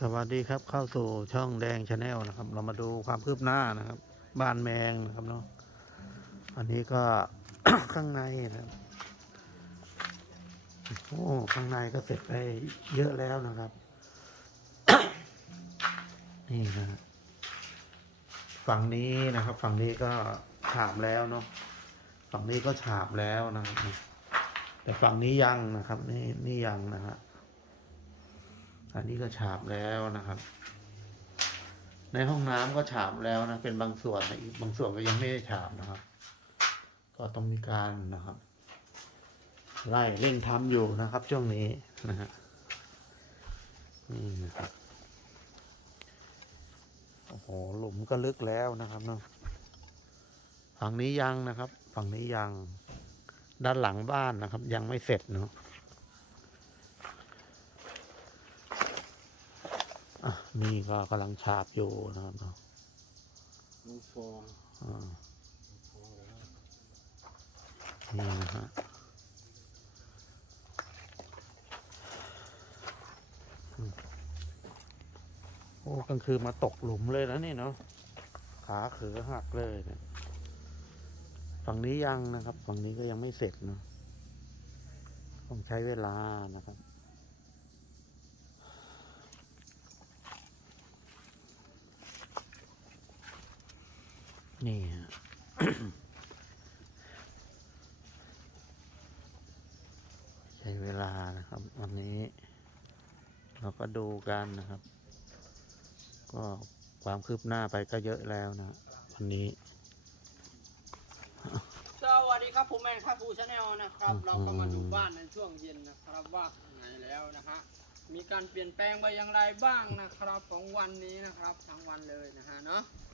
สวัสดีครับเข้าสู่ช่องแดงชาแนลนะครับ เรามาดูความคืบหน้านะครับ บ้านแมงนะครับเนาะอันนี้ก็ข้างในนะครับโอ้ข้างในก็เสร็จไปเยอะแล้วนะครับ นี่นะฝั่งนี้นะครับ ฝั่งนี้ก็ฉาบแล้วเนาะฝั่งนี้ก็ฉาบแล้วนะครับแต่ฝั่งนี้ยังนะครับ นี่นี่ยังนะฮะ อันนี้ก็ฉาบแล้วนะครับ ในห้องน้ำก็ฉาบแล้วนะ เป็นบางส่วนนะอีกบางส่วนก็ยังไม่ได้ฉาบนะครับ ก็ต้องมีการนะครับ ไล่เร่งทำอยู่นะครับ ช่วงนี้นะฮะนี่นะครับโอ้โหหลุมก็ลึกแล้วนะครับเนาะฝั่งนี้ยังนะครับ ฝั่งนี้ยังด้านหลังบ้านนะครับ ยังไม่เสร็จเนาะ อะ นี่ก็กำลังฉาบอยู่นะครับเนาะลูกฟองอ่าฟองแล้วนี่นะฮะอืมโอ้กลางคืนมาตกหลุมเลยนะนี่เนาะขาเขือหักเลยเนี่ยฝั่งนี้ยังนะครับ ฝั่งนี้ก็ยังไม่เสร็จเนาะต้องใช้เวลานะครับ นี่ฮะใช้เวลานะครับ วันนี้ เราก็ดูกันนะครับ ก็ความคืบหน้าไปก็เยอะแล้วนะ วันนี้ สวัสดีครับผมแมนครับฟูชาแนลนะครับอืมเราก็มาดูบ้านในช่วงเย็นนะครับว่าไงแล้วนะฮะมีการเปลี่ยนแปลงไปอย่างไรบ้างนะครับ ของวันนี้นะครับทั้งวันเลยนะฮะเนาะไป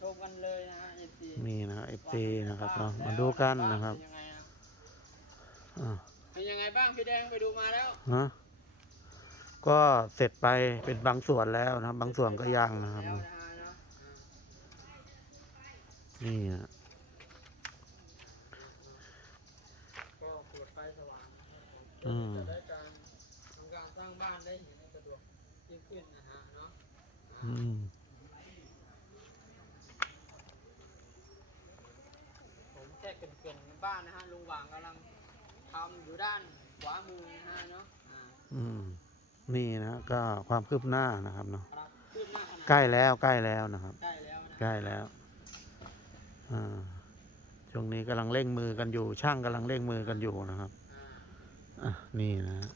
ชมกันเลยนะฮะเอฟซีนี่นะเอฟซีนะครับเนาะมาดูกันนะครับเป็นยังไงอะอ่าเป็นยังไงบ้างพี่แดงไปดูมาแล้วฮะก็เสร็จไปเป็นบางส่วนแล้วนะบางส่วนก็ยังนะครับ แล้วเนาะนะฮะเนาะนี่นะก็เปิดไฟสว่างอืมจะได้การทำการสร้างบ้านได้เห็นสะดวกยิ่งขึ้นนะฮะเนาะอืม ผมแค่เกรินๆบ้านนะฮะลุงหว่างกำลังทำอยู่ด้านขวามือนะฮะเนาะอ่าอืม นี่นะก็ความคืบหน้านะครับเนาะครับขึ้นหน้าขนาดใกล้แล้วใกล้แล้วนะครับ ใกล้แล้วนะใกล้แล้วอ่าช่วงนี้กำลังเร่งมือกันอยู่ ช่างกำลังเร่งมือกันอยู่นะครับอ่าอะนี่นะฮะ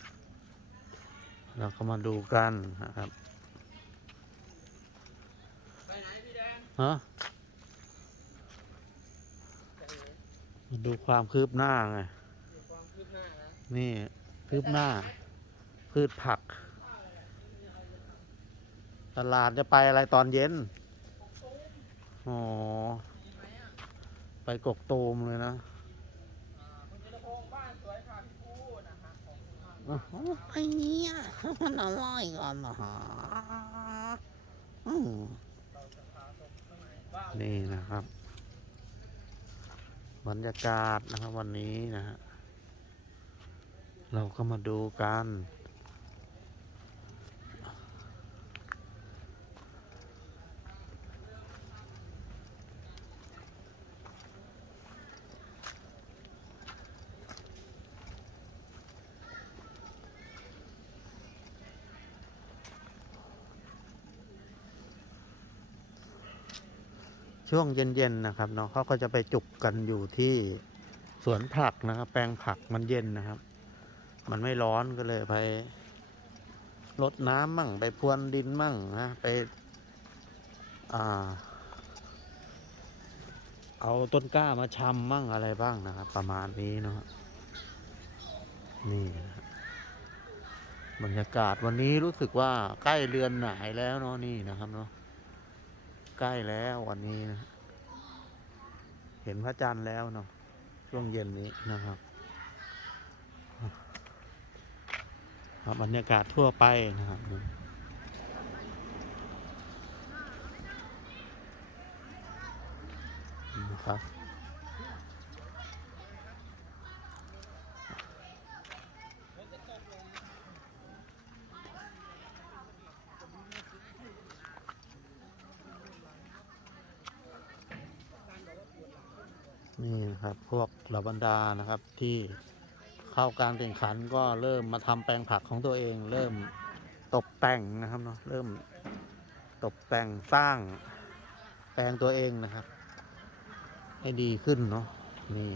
เราก็มาดูกันนะครับ ไปไหนพี่แดงฮะ ไปไหน มา ดูความคืบหน้าไงมีความคืบหน้านะนี่คืบหน้า พืชผัก ตลาดจะไปอะไรตอนเย็น อ๋อมีไหมอะไปกกตูมเลยนะอ่าคุณจิรพงษ์บ้านสวยค่ะพี่ปูนะฮะของคุณมากโอ้โหไอ้เนี่ยมันอร่อยก่อนนะฮะอืมเราจะพาชมข้างในบ้านนี่นะครับ บรรยากาศนะครับวันนี้นะฮะเราก็มาดูกัน ช่วงเย็นๆนะครับเนาะเขาก็จะไปจุกกันอยู่ที่สวนผักนะครับ แปลงผักมันเย็นนะครับ มันไม่ร้อนก็เลยไปรดน้ำมั่ง ไปพรวนดินมั่งนะไปอ่าเอาต้นกล้ามาชำมั่งอะไรบ้างนะครับ ประมาณนี้เนาะนี่นะครับบรรยากาศวันนี้รู้สึกว่าใกล้เรือนหนายแล้วเนาะนี่นะครับเนาะ ใกล้แล้ววันนี้นะ เห็นพระจันทร์แล้วเนาะช่วงเย็นนี้นะครับครับบรรยากาศทั่วไปนะครับนะครับ นี่นะครับพวกเหล่าบรรดานะครับที่เข้าการแข่งขันก็เริ่มมาทำแปลงผักของตัวเอง เริ่มตกแต่งนะครับเนาะเริ่มตกแต่งสร้างแปลงตัวเองนะครับ ให้ดีขึ้นเนาะนี่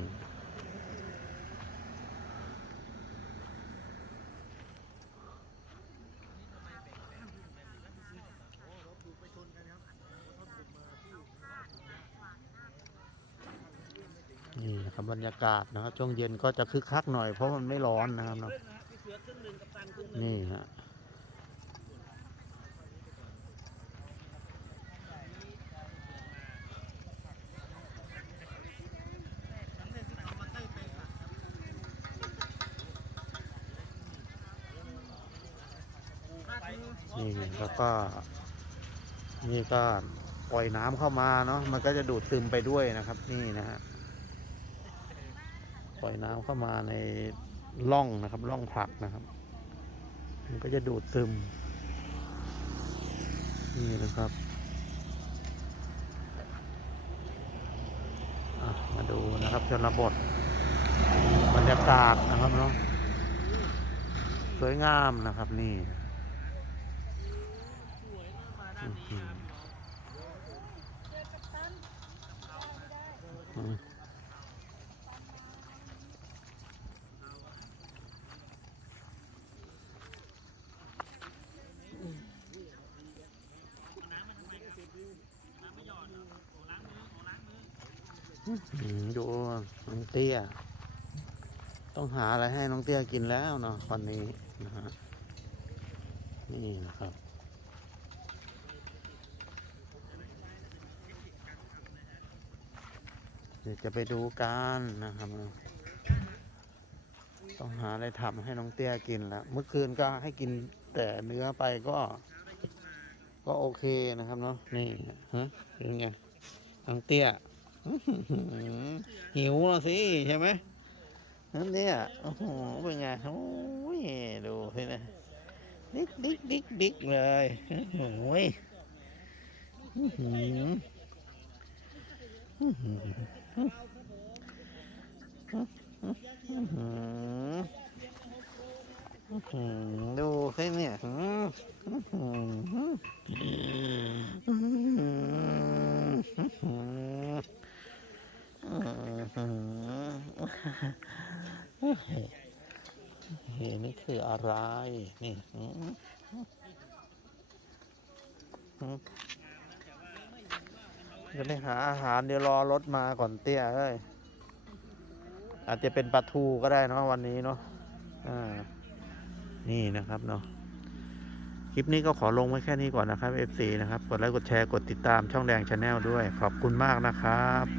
ครับบรรยากาศนะครับ ช่วงเย็นก็จะคึกคักหน่อยเพราะมันไม่ร้อนนะครับเนาะนี่ฮะนี่แล้วก็ นี่ก็ปล่อยน้ำเข้ามาเนาะมันก็จะดูดซึมไปด้วยนะครับ นี่นะฮะ ปล่อยน้ำเข้ามาในร่องนะครับร่องผักนะครับ มันก็จะดูดซึม นี่นะครับมาดูนะครับชนบทบรรยากาศนะครับเนาะสวยงามนะครับนี่อื้อหืออืม อืม ดูน้องเตี้ย ต้องหาอะไรให้น้องเตี้ยกินแล้วเนาะวันนี้นะฮะนี่นะครับเดี๋ยวจะไปดูกันนะครับ ต้องหาอะไรทำให้น้องเตี้ยกินแล้ว เมื่อคืนก็ให้กินแต่เนื้อไปก็ ก็โอเคนะครับเนาะนี่ฮะเป็นไงน้องเตี้ย หิวแล้วสิใช่ไหมนั่นเนี่ยโอ้โหเป็นไงโอ้ยดูสินะดิ๊กดิ๊กดิ๊กดิ๊กเลยโอ้ยดูสิเนี่ย นนี่คืออะไร นี่จะไปหาอาหารเดี๋ยวรอรถมาก่อนเตี้ยเอ้ยอาจจะเป็นปลาทูก็ได้นะวันนี้เนาะอ่า นี่นะครับเนาะคลิปนี้ก็ขอลงไว้แค่นี้ก่อนนะครับ FC นะครับ กดไลค์ กดแชร์ กดติดตามช่องแดงชาแนลด้วย ขอบคุณมากนะครับ